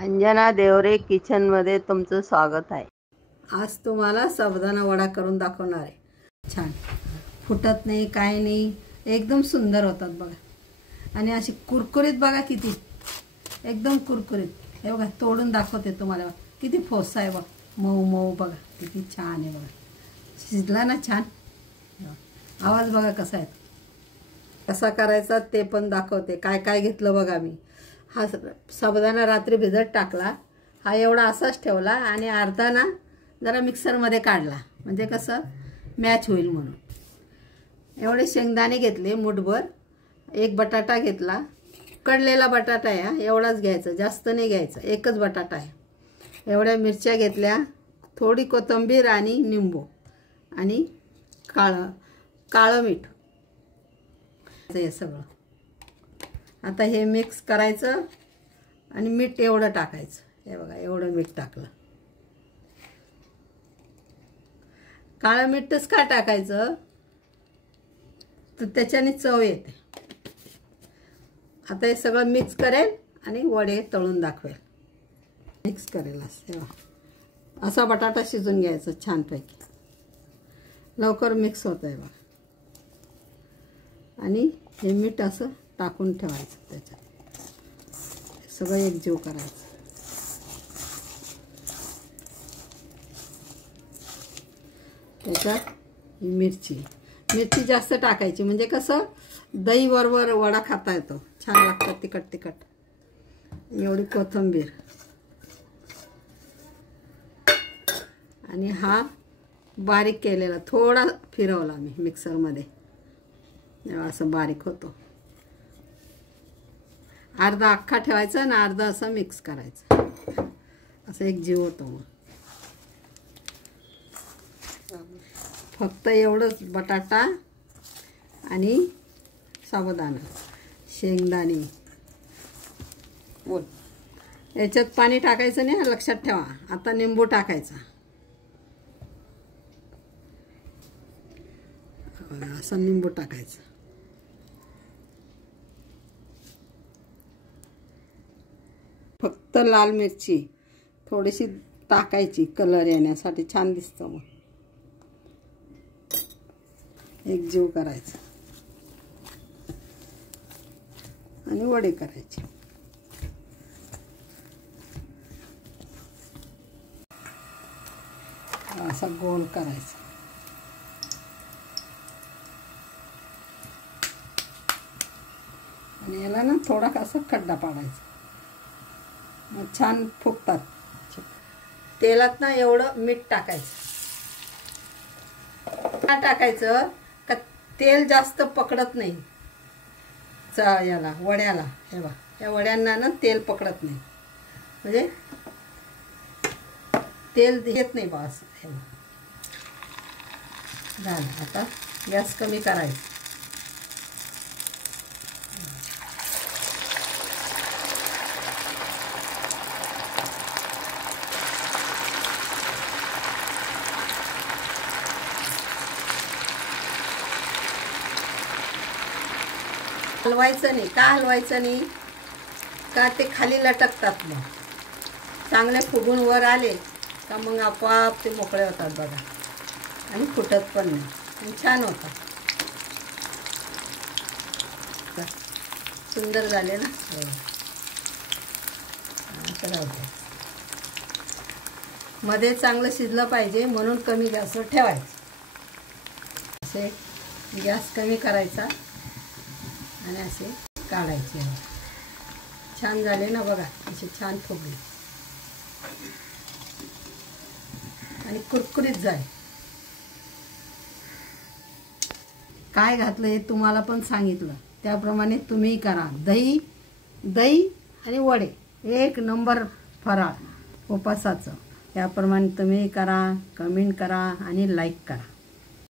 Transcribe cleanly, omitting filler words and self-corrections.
अंजना देवरे किचनमध्ये तुमचं स्वागत आहे। आज तुम्हाला साबुदाणा वडा करून दाखवणार आहे। छान फुटत नाही, काय नाही, एकदम सुंदर होतात बघा। आणि अशी कुरकुरीत बघा, किती एकदम कुरकुरीत। हे बघा, तोडून दाखवते तुम्हाला, किती फोसा आहे बघा, मऊ मऊ बघा, किती छान आहे बघा। शिजला ना छान, आवाज बघा कसा आहे। कसा करायचा ते पण दाखवते। काय काय घेतलं बघा मी। हा साबुदाणा रात्री भिजत टाकला, हा एवढा असाच ठेवला आणि अर्धा ना जरा मिक्सरमध्ये काढला, म्हणजे कसं मॅच होईल म्हणून। एवढे शेंगदाणे घेतले मुठभर, एक बटाटा घेतला, कडलेला बटाटा आहे, एवढाच घ्यायचा, जास्त नाही घ्यायचं, एकच बटाटा आहे। एवढ्या मिरच्या घेतल्या, थोडी कोथिंबीर आणि निंबू आणि काळं मीठ, हे सगळं। आता हे मिक्स करायचं आणि मीठ एवढं टाकायचं। हे बघा, एवढं मीठ टाकलं। काळं मीठच का टाकायचं, तर त्याच्याने चव येते। आता हे सगळं मिक्स करेल आणि वडे तळून दाखवेल। मिक्स करेल असं, असा बटाटा शिजून घ्यायचा छानपैकी, लवकर मिक्स होत आहे बघा। आणि हे मीठ असं टाकून ठेवायचं, त्याच्यात सगळं एकजीव करायचं। त्याच्यात मिरची जास्त टाकायची, म्हणजे कसं दही बरोबर वडा खाता येतो, छान लागतं तिखट तिखट। एवढी कोथिंबीर आणि हा बारीक केलेला, थोडा फिरवला मी मिक्सरमध्ये, असं बारीक होतो। अर्धा अख्खा ठेवायचा आणि अर्धा असं मिक्स करायचं, असं एक जीव होतो। मग फक्त एवढंच, बटाटा आणि साबुदाणा, शेंगदाणे, याच्यात पाणी टाकायचं नाही, लक्षात ठेवा। आता निंबू टाकायचा, असं निंबू टाकायचं। फक्त लाल मिरची थोडीशी टाकायची, कलर येण्यासाठी, छान दिसतं। मग एकजीव करायचं आणि वडे करायचे। असा गोल करायचा आणि याला ना थोडा असा खड्डा पाडायचा, मग छान फुगतात। तेलात ना एवढं मीठ टाकायचं, टाकायचं का तेल जास्त पकडत नाही याला वड्याला। हे बघा, या वड्यांना ना तेल पकडत नाही, म्हणजे तेल येत नाही बा असं। हे बघा झालं। आता गॅस कमी करायचा, हलवायचं नाही। का हलवायचं नाही, का ते खाली लटकतात, मग चांगले फुगून वर आले का मग आपोआप ते मोकळे होतात बघा, आणि फुटत पण नाही, आणि छान होतात। सुंदर झाले ना, मध्ये चांगलं शिजलं पाहिजे म्हणून कमी गॅसवर ठेवायचं। असे गॅस कमी करायचा आणि असे काढायचे। छान झाले ना बघा, असे छान फुगले आणि कुरकुरीत झाले। काय घातलं हे तुम्हाला पण सांगितलं, त्याप्रमाणे तुम्ही करा। दही आणि वडे एक नंबर फराळ उपासाचं। त्याप्रमाणे तुम्ही करा, कमेंट करा आणि लाईक करा।